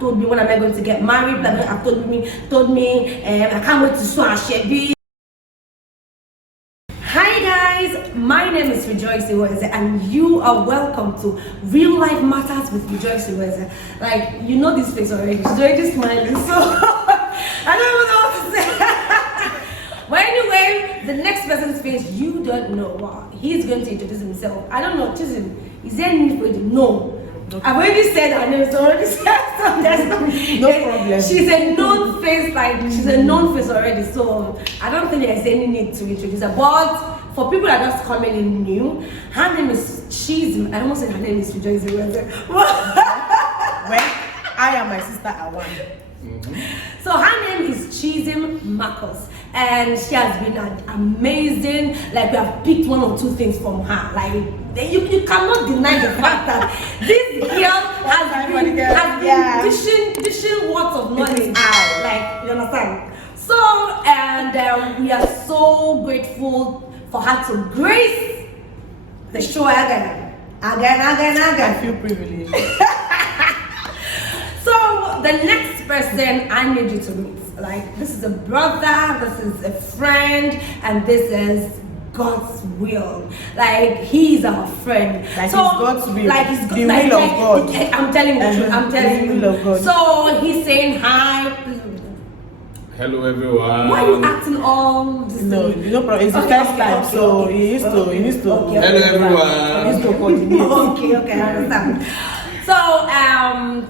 told me when am I going to get married. People have told me, I can't wait to sow a shebi. Hi guys, my name is Rejoice Iweze and you are welcome to Real Life Matters with Rejoice Iweze. Like, you know this face already, she's already smiling, so I don't even know what to say. But anyway, the next person's face, you don't know. Wow, he's going to introduce himself. I don't know, choose him. Is there any need for you to know? I've already said her name, so already said so there's no problem. She's a known face, like she's a known face already, so I don't think there's any need to introduce her. But for people that are just coming in new, her name is I almost said her name is Rejoice. Well, I am my sister Awan. So her name is Chizim Marcus, and she has been amazing. Like, we have picked one or two things from her. Like, you cannot deny the fact that this girl has been dishing words of knowledge out. Like, you understand? So, and we are so grateful for her to grace the show again. I feel privileged. So the next person I need you to meet, like, this is a brother, this is a friend, and this is God's will. Like, he's our friend. Like, so, it's God's will. Like, it's the like, will of God. I'm telling you the truth. I'm telling you. The will of God. So he's saying hi. Hello everyone. Why are you acting all this? No, no problem. It's the first time, so he needs to. Hello everyone. He needs to coordinate. Okay, I understand. So,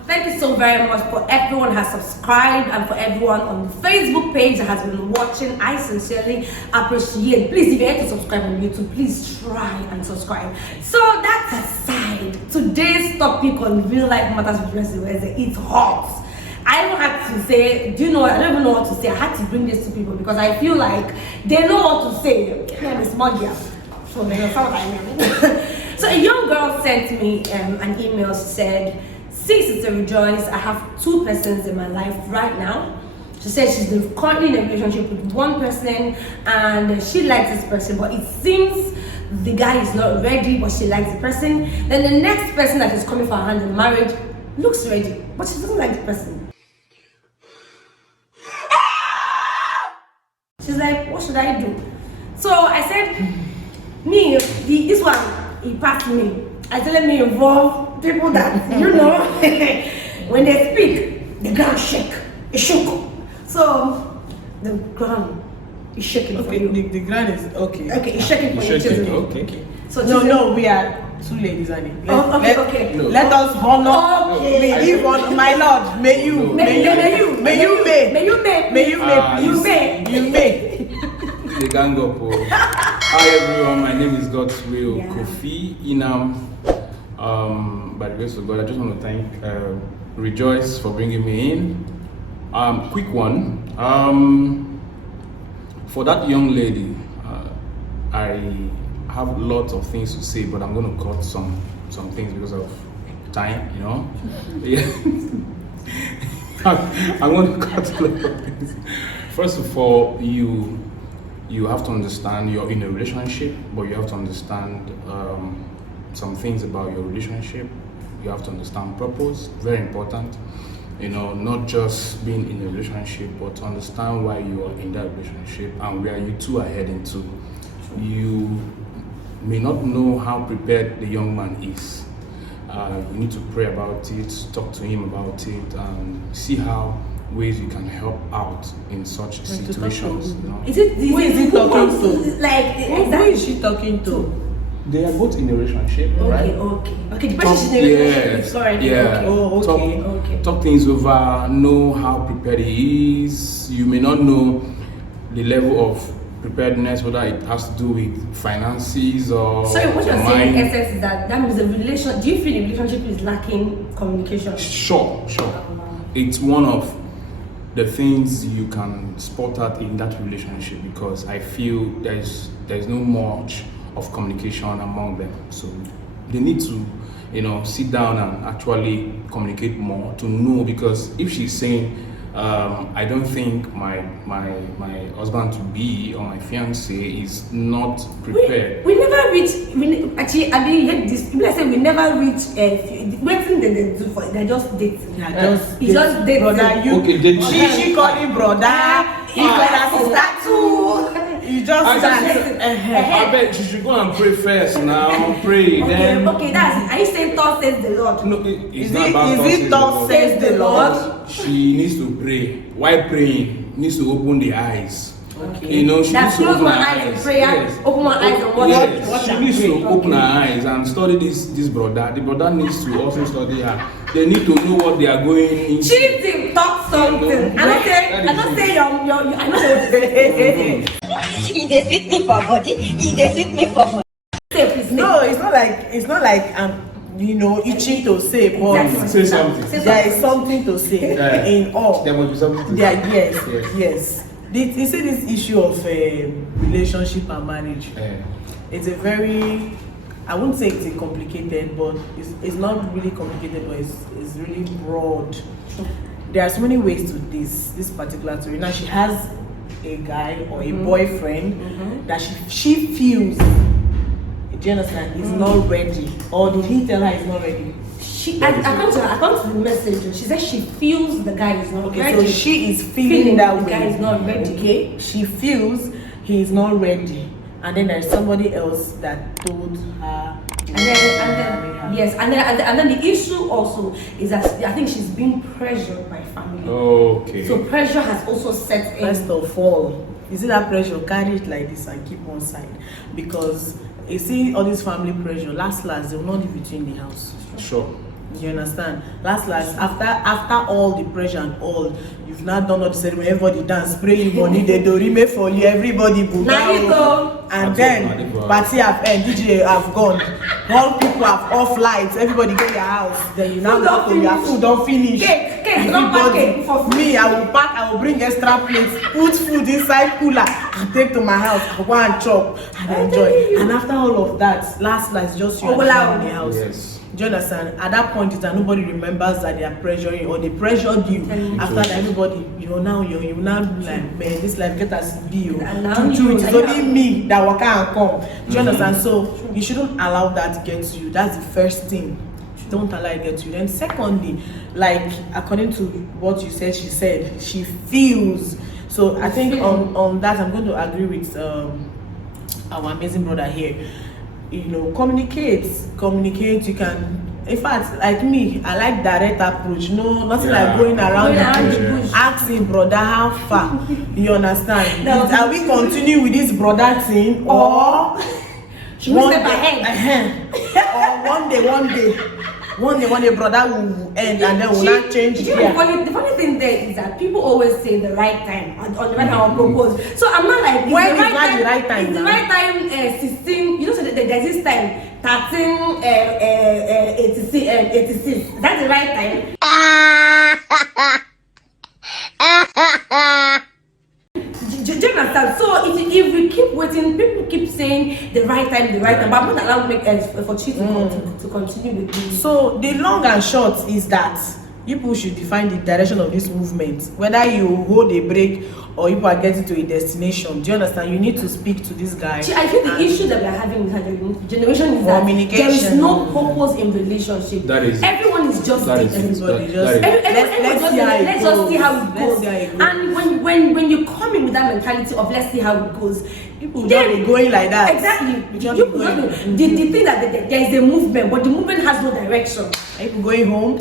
thank you so very much for everyone who has subscribed and for everyone on the Facebook page that has been watching. I sincerely appreciate. Please, if you're here to subscribe on YouTube, please try and subscribe. So, that aside, today's topic on Real Life Matters with Rejoice Iweze, it's hot. I even had to say, I don't even know what to say. I had to bring this to people because I feel like they know what to say. I'm a small girl, so they know what I mean. So a young girl sent me an email. She said, "Sis, it's a Rejoice. I have two persons in my life right now." She said she's currently in a relationship with one person and she likes this person, but it seems the guy is not ready, but she likes the person. Then the next person that is coming for her hand in marriage looks ready, but she doesn't like the person. She's like, what should I do? So I said, this one, he passed me. I said, let me involve people that, you know, when they speak, the ground shake. It shook. So the ground is shaking for you. The ground is okay. Okay, it's shaking for you. Okay. So no, we are two ladies, honey. Okay. Let us honor. Okay. My Lord, may you may. The gang up. Hi everyone, my name is God's Will Kofi Inam. By the grace of God, I just want to thank Rejoice for bringing me in. Quick one. For that young lady, I have lots of things to say, but I'm going to cut some things because of time, you know. Yeah. I'm going to cut a lot of things. First of all, you have to understand you're in a relationship, but you have to understand some things about your relationship. You have to understand purpose, very important. You know, not just being in a relationship, but to understand why you are in that relationship and where you two are heading to. You may not know how prepared the young man is. You need to pray about it, talk to him about it, and see how ways you can help out in such situations. You know? Who is he talking to? Like, who is she talking to? They are both in a relationship, right? Okay. The person she's in a relationship. Sorry. Yeah. Okay. Talk things over. Know how prepared he is. You may not know the level of preparedness, whether it has to do with finances or. Sorry, what you're saying in essence is that means the relation. Do you feel the relationship is lacking communication? Sure. It's one of the things you can spot out in that relationship because I feel there's no much of communication among them. So they need to, sit down and actually communicate more to know, because if she's saying I don't think my husband to be or my fiance is not prepared. We never reach. Actually, I mean, heard this. People say we never reach. Waiting they do for. They just date. It's just date. Brother, you. Okay, date. She call him brother. He call her sister too. You just I stand. bet you should go and pray first now. Pray then. Okay, that's it. Are you saying thus says the Lord? No, it's Is not it about thus says the Lord? She needs to pray. While praying, needs to open the eyes. Okay. You know, she That's needs to close open my her eyes in eyes. prayer. Yes. Open my eyes and watch. Yes, she needs to Okay. open her eyes and study this brother. The brother needs to also study her. They need to know what they are going into. Cheating, talk something. No, I don't say your. I don't say. He dey sweet me for body. He dey sweet me for body. Say please. No, it's not like you know, itching to say, but Exactly. Say something. there is something to say Yeah. in all. There must be something to Yeah, say. yes. You see this issue of relationship and marriage. It's a very, I wouldn't say it's a complicated, but it's not really complicated, but it's really broad. There are so many ways to this particular story. Now she has a guy or a boyfriend that she feels, do you understand, is not ready, or did he tell her he's not ready? I come to the message. She says she feels the guy is not ready. So she is feeling that the way. guy is not ready. Okay, she feels he is not ready, and then there's somebody else that told her. And then the issue also is that I think she's being pressured by family. Okay. So pressure has also set in. First of all, is it that pressure? Carry it like this and keep one side, because you see all this family pressure. Last, they will not live between the house. Sure. You understand? Last, after all the pressure and all, you've not done all the ceremony. Everybody dance, pray money, they do remake for you. Everybody go down, and then party have end, DJ have gone. All people have off lights. Everybody go your house. Then you now go to your food don't finish. Cake, not pack cake for food. Me, I will bring extra plates, put food inside cooler, and take to my house. I go and chop and enjoy. And after all of that, last just you and in the house. Yes. Do you understand? At that point, it's that nobody remembers that they are pressuring or they pressured you. After that, everybody, you now be like, man, this life get us be. It's only me that will and come. Do you understand? So you shouldn't allow that to get to you. That's the first thing. Don't allow it to get to you. Then secondly, like according to what you said, she said she feels. So I think on that, I'm going to agree with our amazing brother here. You know, communicate. You can, in fact, like me, I like direct approach. No, nothing like going around the bush. Asking brother how far. You understand? Are we continue with this brother thing, or she will step ahead? Or one day brother will end and then will not change. The funny thing there is that people always say the right time on the right time propose. So I'm not like when is not the right time? It's the right time 16. You know, so there's this time 13 86. That's the right time. Do you understand? So if we keep waiting, people keep saying the right time, but I'm not allowed to make for cheating to continue with this. So the long and short is that people should define the direction of this movement, whether you hold a break or you are getting to a destination. Do you understand? You need to speak to this guy. I think the issue that we are having with our generation is that there is no purpose in relationship. That is, everyone is just let's just see how it goes. And when you come in with that mentality of let's see how it goes, people don't be going like that. Exactly. The thing that there is a movement, but the movement has no direction. Are you going home?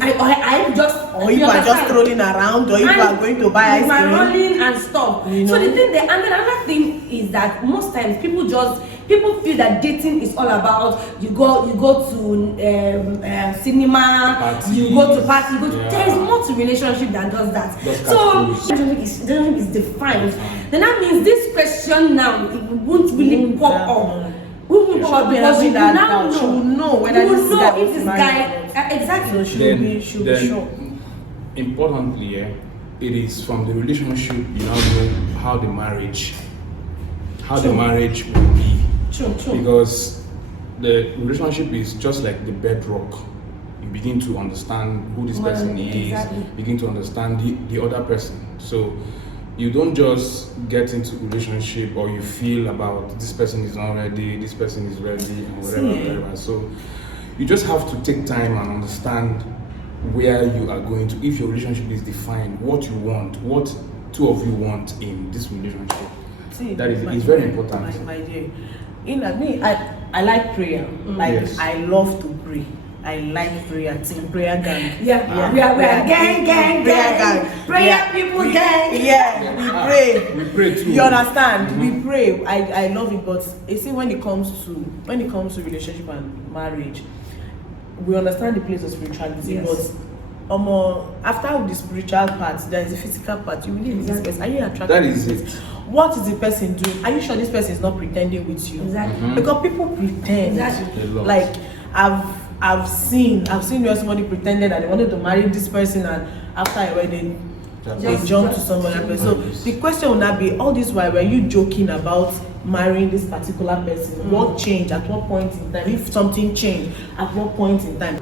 Or you are just strolling around, or you are going to buy ice cream. You are running and stuff. You know? So the thing, and then another thing is that most times people feel that dating is all about you go to cinema, party. you go to party, there is more to relationship that does that. So relationship is defined. Then that means this question now it won't really pop up. We will pop because you now know whether this guy exactly. So should be sure. Importantly, it is from the relationship you now know how the marriage will be. True. Because the relationship is just like the bedrock you begin to understand who this person is, exactly. begin to understand the other person. So you don't just get into a relationship or you feel about this person is not ready, this person is ready, and whatever. So you just have to take time and understand where you are going to. If your relationship is defined, what you want, what two of you want in this relationship. See, that is it's very important. My dear, I like prayer. Yes. I love to pray. I like prayer team, prayer gang. We are gang. Prayer people gang. Yeah, we pray. We pray too. You understand? We pray. I love it, but you see, when it comes to relationship and marriage, we understand the place of spirituality, Yes. but after the spiritual part, there is the physical part. You really need this person. Are you attracted? That is it. What is the person doing? Are you sure this person is not pretending with you? Exactly. Because people pretend. Exactly. A lot. Like I've seen where somebody pretended that they wanted to marry this person, and after a wedding they jumped to someone else. So the question will not be, all this while were you joking about marrying this particular person? What changed? At what point in time? If something changed, at what point in time?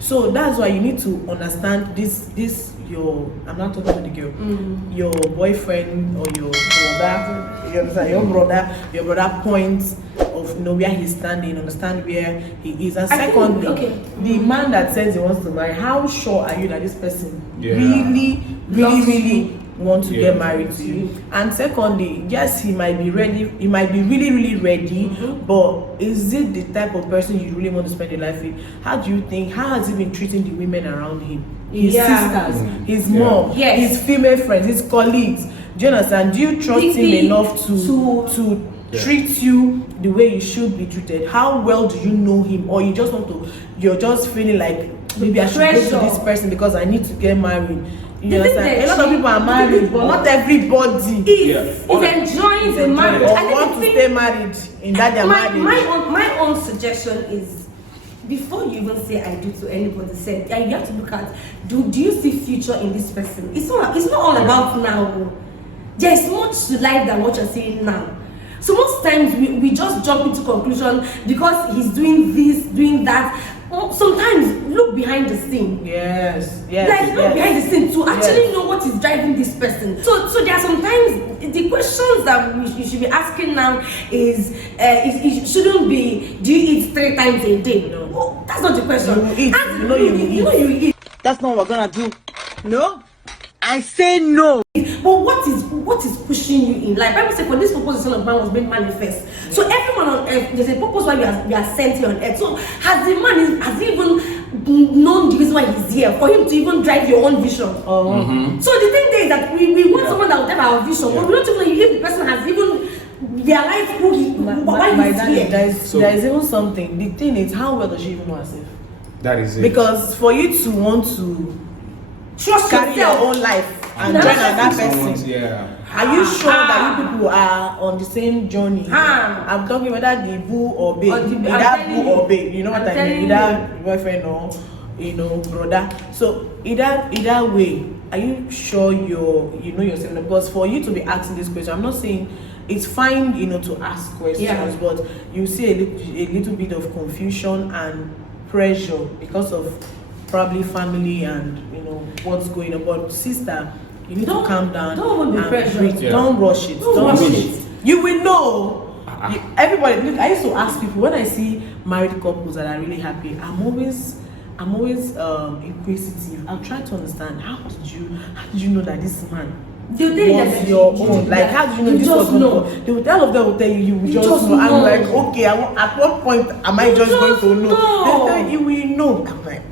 So that's why you need to understand this your, I'm not talking to the girl, your boyfriend or your brother, you understand, your brother points of where he's standing, understand where he is. And secondly, the man that says he wants to marry, how sure are you that this person really want to get married to you? And secondly, yes, he might be ready, he might be really ready, but is it the type of person you really want to spend your life with? How do you think, how has he been treating the women around him? His sisters, his mom, his female friends, his colleagues? Do you understand? Do you trust him enough to treat you the way you should be treated? How well do you know him? Or you just want to, you're just feeling like, maybe I should go to this person because I need to get married? You understand? A lot of people are married, but not everybody is enjoying the marriage or want to stay married in that their marriage. My own suggestion is, before you even say I do to anybody, say you have to look at, do you see future in this person? It's not all about now. There's much to life than what you're saying now. So most times we just jump into conclusion because he's doing this, doing that. Sometimes look behind the scene. Yes. Look behind the scene to actually know what is driving this person. So there are sometimes the questions that you should be asking now is it shouldn't be, do you eat 3 times a day? No, that's not the question. You know you eat. That's not what we're gonna do. No, I say no. But what is pushing you in life? Bible says, for this purpose the Son of Man was made manifest. So everyone on earth, there's a purpose why we are sent here on earth. So has he even known the reason why he's here? For him to even drive your own vision. So the thing there is that we want someone that will drive our vision, but we don't even know if the person has even realized why he's here. There is even something. The thing is, how well does she even know herself? That is it. Because for you to want to Trust carry your yourself. own life and join another person, are you sure that you people are on the same journey? I'm talking whether the boo or babe, either boo or babe, you know what I mean, either boyfriend or brother. So either way, are you sure you know yourself? Because for you to be asking this question, I'm not saying it's fine, to ask questions, but you see a little bit of confusion and pressure because of probably family and what's going on. But sister, you need to calm down. Don't be pressured. Don't rush it. Don't rush it. You will know. Everybody, look, I used to ask people when I see married couples that are really happy. I'm always inquisitive. I'm trying to understand, how did you know that this man was your own? Like, how did you know this was not? They will, all of them will tell you will just know. I'm like, okay, at what point am I just going to know? They tell you will know. I'm like,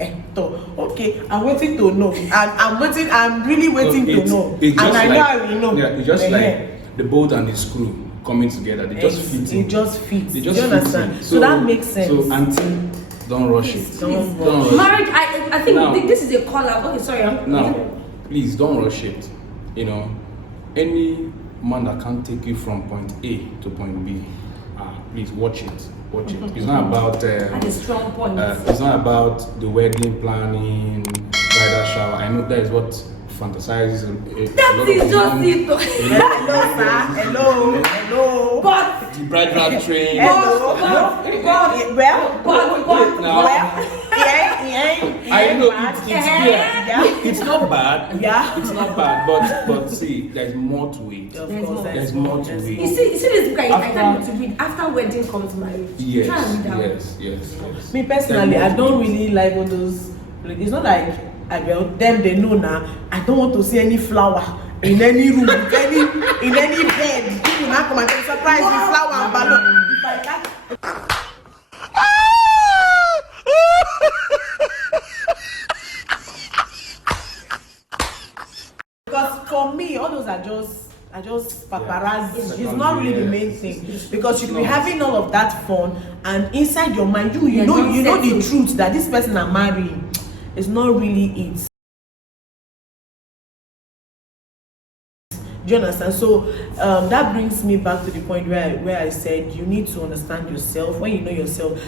okay, I'm waiting to know, and I'm really waiting to know, and I know I will know. Yeah, it's just like the bolt and the screw coming together. They just fit in. It just fits. They just Do you understand? fit in. So that makes sense. So auntie, don't rush it. Don't rush. Marriage, I think this is a call out. Okay, sorry. Now, please don't rush it. Any man that can't take you from point A to point B, please watch it. It's not about at a strong point. it's not about the wedding planning, bridal shower. I know that is what fantasizes. That is just it. Hello, sir. Hello. But the bridal train. Hello. I know it's there. It's not bad. Yeah. It's not bad, but see, there's more to it. There's more to it. You see this book I tell you to read. After wedding comes marriage. Try and read that. Yes. Me personally, I don't really like all those. It's not like them they know now. I don't want to see any flower in any room, in any bed. People now come and surprise with flower and balloon. If I can't. Because for me, all those are just paparazzi. It's not really the main thing, because you could be having all of that fun, and inside your mind, you know the truth that this person I'm marrying is not really it. Do you understand? So that brings me back to the point where I said you need to understand yourself. When you know yourself,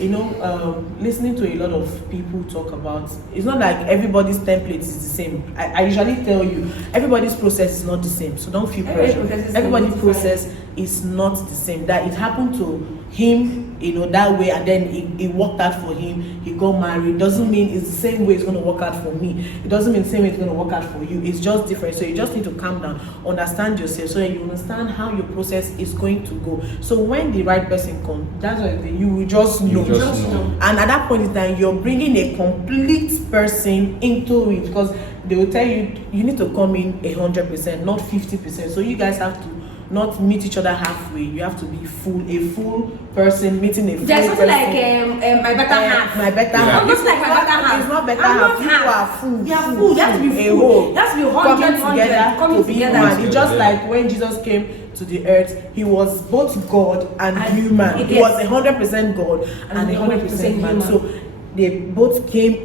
listening to a lot of people talk about, it's not like everybody's template is the same. I usually tell you everybody's process is not the same, so don't feel pressure. Everybody's process is not the same. That it happened to him, that way, and then it worked out for him. He got married. Doesn't mean it's the same way it's going to work out for me. It doesn't mean the same way it's going to work out for you. It's just different. So you just need to calm down, understand yourself, so that you understand how your process is going to go. So when the right person comes, that's what you will just know. And at that point in time, you're bringing a complete person into it, because they will tell you need to come in 100%, not 50%. So you guys have to not meet each other halfway. You have to be a full person meeting a full person. There's something like my better half. My better half. Almost like my better half. It's not better half. You are full. You are full. You have to be full. You have to be 100 coming together. It's just like when Jesus came to the earth, he was both God and human. He was 100% God and 100% man. So they both came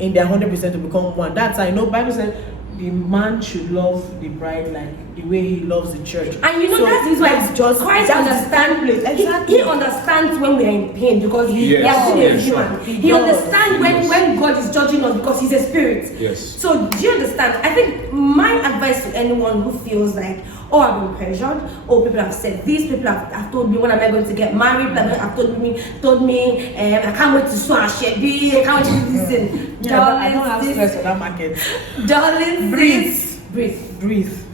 in their 100% to become one. That's how Bible said the man should love the bride like the way he loves the church. And that is why Christ understands. Exactly. He understands when we are in pain, because he has been a human. He understands when God is judging us, because he's a spirit. Yes. So do you understand? I think my advice to anyone who feels like, I've been pressured, people have said this, people have told me when am I going to get married, people have told me I can't wait to sew a shabby, I can't wait to do this thing. I don't have stress on that market. Darling, breathe.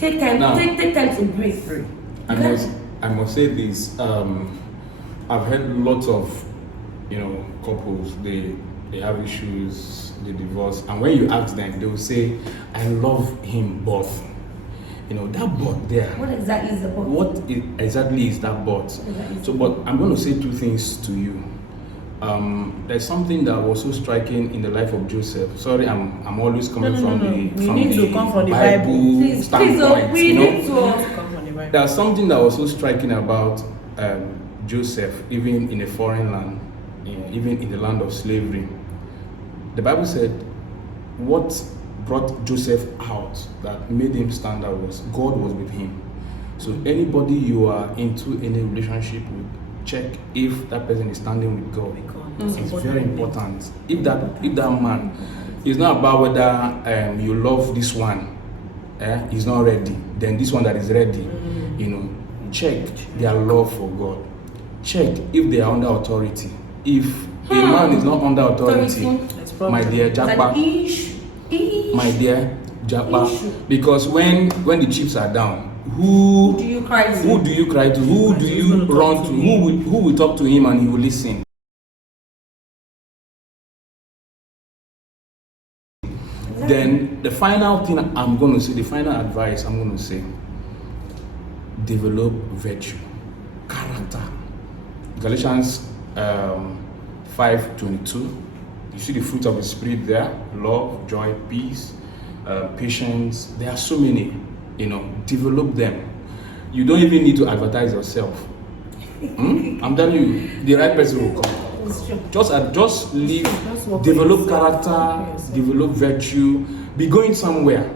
Take time. Now, take time to breathe. I must say this. I've heard lots of couples, they have issues, they divorce, and when you ask them, they will say, I love him both. That but there. What exactly is the but? What exactly is that but? So, but I'm going to say two things to you. There's something that was so striking in the life of Joseph. Sorry, I'm always coming from the Bible standpoint. There's something that was so striking about Joseph, even in a foreign land, even in the land of slavery. The Bible said, what brought Joseph out that made him stand out was God was with him. So anybody you are into any relationship with, check if that person is standing with God. It's very important. If that man, it's not about whether you love this one, he's not ready, then this one that is ready, check their love for God. Check if they are under authority. If a man is not under authority, my dear Japa, my dear Japa, because when the chips are down, who do you cry to? Who do you run to? Who will talk to him and he will listen? Then the final thing I'm going to say, the final advice I'm going to say, develop virtue, character. Galatians 5:22. You see the fruit of the Spirit there: love, joy, peace, patience. There are so many. Develop them. You don't even need to advertise yourself. I'm telling you, the right person will come. Just live, develop character, develop virtue, be going somewhere.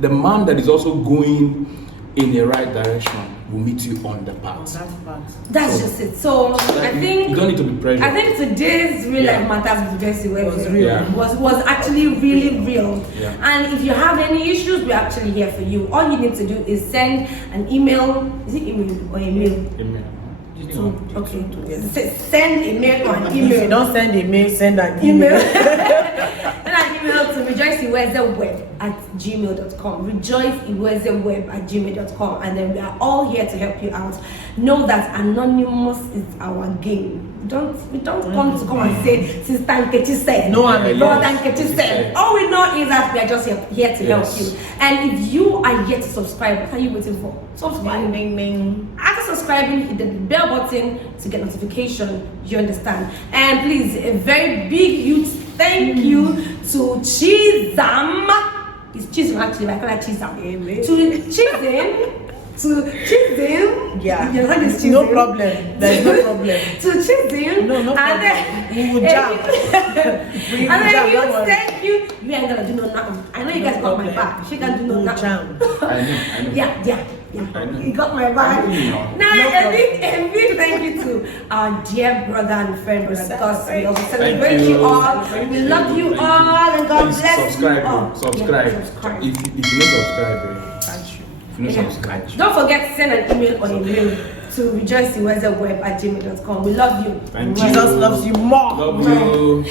The man that is also going in the right direction will meet you on the path. That's just it. So I think you don't need to be pressured. I think today's real life matters with Jesse was real. Yeah. Was actually really real. Yeah. And if you have any issues, we're actually here for you. All you need to do is send an email. Is it email or a mail? Email. Okay. Send a mail or an email. If you don't send a mail, send an email. Send an email to rejoiceiwezeweb@gmail.com. rejoiceiwezeweb@gmail.com, and then we are all here to help you out. Know that anonymous is our game. We don't come to come and say Sister Nkechi said, no, Brother Nkechi said. All we know is that we are just here to help you. And if you are yet to subscribe, what are you waiting for? Subscribe. After subscribing, hit the bell button to get notification. You understand? And please, a very big, huge thank you to Chizam. It's Chizam actually, I call it Chizam. To Chizam. Yeah. Your hand is No problem. There's no problem. To Chizam. No problem. And then, we will jam. And then you thank you. You ain't gonna do no nothing. I know you guys got my back. She can do no nothing. I know. Yeah. You got my back. Now, a big thank you to our dear brother and friend, Brother Gus. We also celebrate you all. We love you all, and God Please bless subscribe. you all. Subscribe. Yeah, subscribe. If you don't subscribe, subscribe. Don't forget to send an email or a mail to rejoiceiwezeweb@gmail.com. We love you. Thank you. Jesus loves you more. Love you.